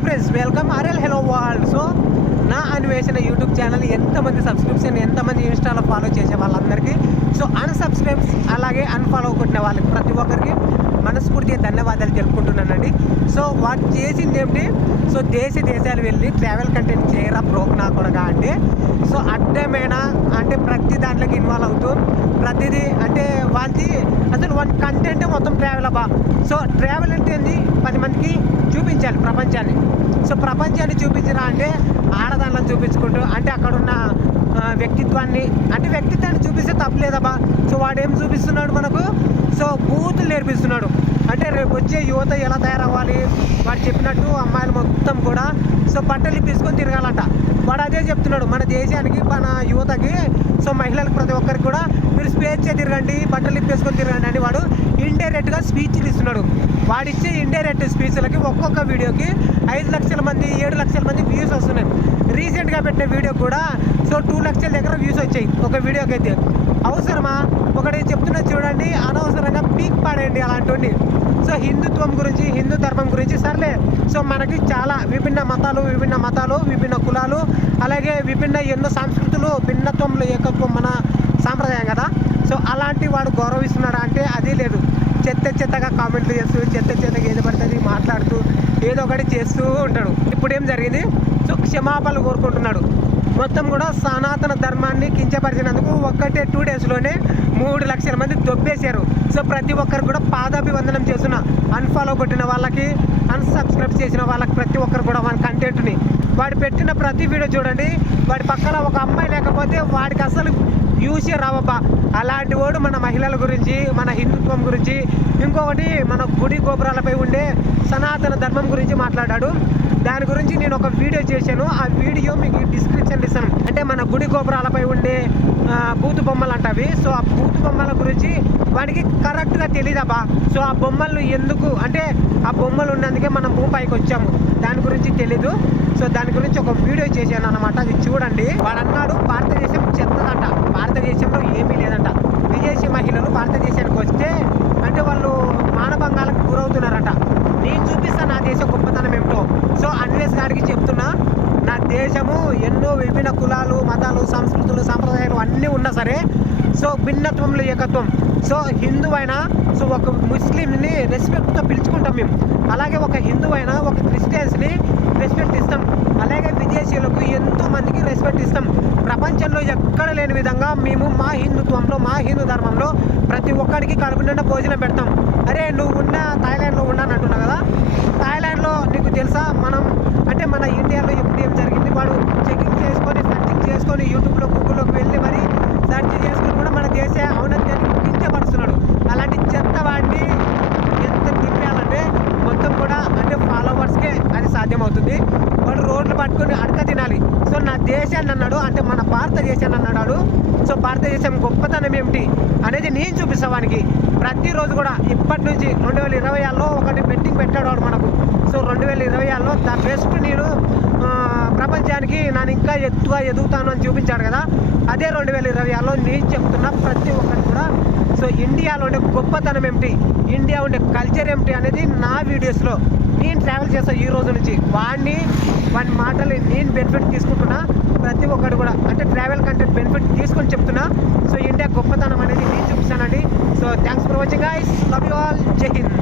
Hi friends, welcome RL hello world. So నా అన్వేషణ YouTube channel ఎంతమంది సబ్స్క్రిప్షన్, ఎంతమంది ఇన్స్టాలో ఫాలో చేసే వాళ్ళందరికీ, సో అన్సబ్స్క్రైబ్స్ అలాగే అన్ఫాలో కొట్టిన వాళ్ళకి ప్రతి ఒక్కరికి మనస్ఫూర్తిగా ధన్యవాదాలు తెలుపుకుంటున్నానండి. సో వాడు చేసింది ఏమిటి, సో దేశాలు వెళ్ళి ట్రావెల్ కంటెంట్ చేయరా బ్రోక్ నా కొనగా అంటే, సో అడ్డమైనా అంటే ప్రతి దాంట్లోకి ఇన్వాల్వ్ అవుతూ ప్రతిదీ అంటే వాళ్ళకి అసలు వాళ్ళ కంటెంట్ మొత్తం ట్రావెల్ అబ్బా. సో ట్రావెల్ అంటే ఏంది, 10 మందికి చూపించాలి ప్రపంచాన్ని. సో ప్రపంచాన్ని చూపించరా అంటే ఆడదాన్ని చూపించుకుంటూ అంటే అక్కడున్న వ్యక్తిత్వాన్ని చూపిస్తే తప్పలేదబ్బా. సో వాడు ఏం చూపిస్తున్నాడు మనకు, సో బూతులు నేర్పిస్తున్నాడు. అంటే రేపు వచ్చే యువత ఎలా తయారవ్వాలి, వాడు చెప్పినట్టు అమ్మాయిలు మొత్తం కూడా సో బట్టలు ఇప్పించుకొని తిరగాలంట. వాడు అదే చెప్తున్నాడు మన దేశానికి, మన యువతకి, సో మహిళలకు ప్రతి ఒక్కరికి కూడా మీరు స్వేచ్ఛ తిరగండి, బట్టలు ఇప్పేసుకొని తిరగండి అని వాడు ఇండైరెక్ట్గా స్పీచ్లు ఇస్తున్నాడు. వాడిచ్చే ఇండైరెక్ట్ స్పీచ్లకి ఒక్కొక్క వీడియోకి 5 లక్షల మంది 7 లక్షల మంది వ్యూస్ వస్తున్నాయి. రీసెంట్గా పెట్టిన వీడియో కూడా సో 2 లక్షల దగ్గర వ్యూస్ వచ్చాయి ఒక వీడియోకి అయితే. అవసరమా? ఒకటి చెప్తున్నా చూడండి, అనవసరంగా పీక్ పాడేయండి అలాంటి. సో హిందుత్వం గురించి, హిందూ ధర్మం గురించి సర్లే, సో మనకి చాలా విభిన్న మతాలు, విభిన్న కులాలు, అలాగే విభిన్న ఎన్నో సంస్కృతులు, భిన్నత్వంలో ఏకత్వం మన సాంప్రదాయం కదా. సో అలాంటి వాడు గౌరవిస్తున్నాడా అంటే అది లేదు. చెత్తగా కామెంట్లు చేస్తూ, చెత్తగా ఏది పడుతుంది మాట్లాడుతూ ఏదో ఒకటి చేస్తూ ఉంటాడు. ఇప్పుడు ఏం జరిగింది, సో క్షమాపణలు కోరుకుంటున్నాడు. మొత్తం కూడా సనాతన ధర్మాన్ని కించపరిచినందుకు 2 డేస్లోనే 3 లక్షల మంది దొబ్బేశారు. సో ప్రతి ఒక్కరు కూడా పాదాభివందనం చేస్తున్న, అన్ఫాలో కొట్టిన వాళ్ళకి, అన్సబ్స్క్రైబ్ చేసిన వాళ్ళకి ప్రతి ఒక్కరు కూడా మన కంటెంట్ని వాడు పెట్టిన ప్రతి వీడియో చూడండి. వాడి పక్కన ఒక అమ్మాయి లేకపోతే వాడికి అసలు వ్యూసే రావబ్బా. అలాంటి వాడు మన మహిళల గురించి, మన హిందుత్వం గురించి, ఇంకొకటి మన గుడి గోపురాలపై ఉండే సనాతన ధర్మం గురించి మాట్లాడాడు. దాని గురించి నేను ఒక వీడియో చేశాను. ఆ వీడియో మీకు డిస్క్రిప్షన్లో ఇస్తాను. అంటే మన గుడి గోపురాలపై ఉండే బూతు బొమ్మలు అంటవి. సో ఆ బూతు బొమ్మల గురించి వాడికి కరెక్ట్గా తెలియదబ్బా. సో ఆ బొమ్మలు ఎందుకు అంటే ఆ బొమ్మలు ఉన్నందుకే మనం భూమిపైకి వచ్చాము, దాని గురించి తెలీదు. సో దాని గురించి ఒక వీడియో చేశాను అనమాట, అది చూడండి. వాడు అన్నాడు భారతదేశం చెత్తదంట, భారతదేశంలో ఏమీ లేదంట. విదేశీ మహిళలు భారతదేశానికి వస్తే అంటే వాళ్ళు మానభంగాలకు గురవుతున్నారంట. నేను చూపిస్తాను నా దేశం గొప్పతనం ఏమిటో. సో అన్వేష్ గారికి చెప్తున్నా, నా దేశము ఎన్నో విభిన్న కులాలు, మతాలు, సంస్కృతులు, సాంప్రదాయాలు అన్నీ ఉన్నా సరే, సో భిన్నత్వంలో ఏకత్వం. సో హిందూ అయినా సో ఒక ముస్లింని రెస్పెక్ట్తో పిలుచుకుంటాం మేము, అలాగే ఒక హిందూ అయినా ఒక క్రిస్టియన్స్ని రెస్పెక్ట్ ఇస్తాం, అలాగే విదేశీయులకు ఎంతో మందికి రెస్పెక్ట్ ఇస్తాం. ప్రపంచంలో ఎక్కడ లేని విధంగా మేము మా హిందుత్వంలో, మా హిందూ ధర్మంలో ప్రతి ఒక్కడికి కడుపు నిండా భోజనం పెడతాం. అరే నువ్వు ఉన్న థాయిలాండ్లో ఉన్నానంటున్నావు కదా, థాయిలాండ్లో నీకు తెలుసా మనం అంటే మన ఇండియాలో ఎప్పుడు ఏం జరిగింది, వాడు చెకింగ్ చేసుకొని సర్చింగ్ చేసుకొని యూట్యూబ్లో గూగుల్లోకి వెళ్ళి మరి సెర్చ్ చేసుకొని కూడా మన దేశ ఔన్నత్యాన్ని కించపరుస్తున్నాడు. అలాంటి చెత్త వాడిని ఎంత తిప్పేయాలంటే మొత్తం కూడా అంటే ఫాలోవర్స్కే అది సాధ్యమవుతుంది. వాడు రోడ్లు పట్టుకొని అడక తినాలి. సో నా దేశాన్ని అన్నాడు, అంటే మన భారతదేశాన్ని అన్నాడు. సో భారతదేశం గొప్పతనం ఏమిటి అనేది నేను చూపిస్తాను వానికి ప్రతిరోజు కూడా. ఇప్పటి నుంచి 2026లో ఒకటి బెట్టింగ్ పెట్టాడు వాడు మనకు. సో 2026లో ద బెస్ట్ నేను ప్రపంచానికి నేను ఇంకా ఎత్తుగా ఎదుగుతాను అని చూపించాడు కదా. అదే 2026లో నేను చెప్తున్నా ప్రతి ఒక్కరు కూడా. సో ఇండియాలో ఉండే గొప్పతనం ఏమిటి, ఇండియా ఉండే కల్చర్ ఏమిటి అనేది నా వీడియోస్లో నేను ట్రావెల్ చేస్తాను ఈ రోజు నుంచి. వాడి మాటలు నేను బెనిఫిట్ తీసుకుంటున్నా. ప్రతి ఒక్కరు కూడా అంటే ట్రావెల్ కంటెంట్ బెనిఫిట్ తీసుకొని చెప్తున్నా. సో ఇండియా గొప్పతనం అనేది నేను చూపిస్తానండి. So thanks for watching guys, love you all, జై హింద్.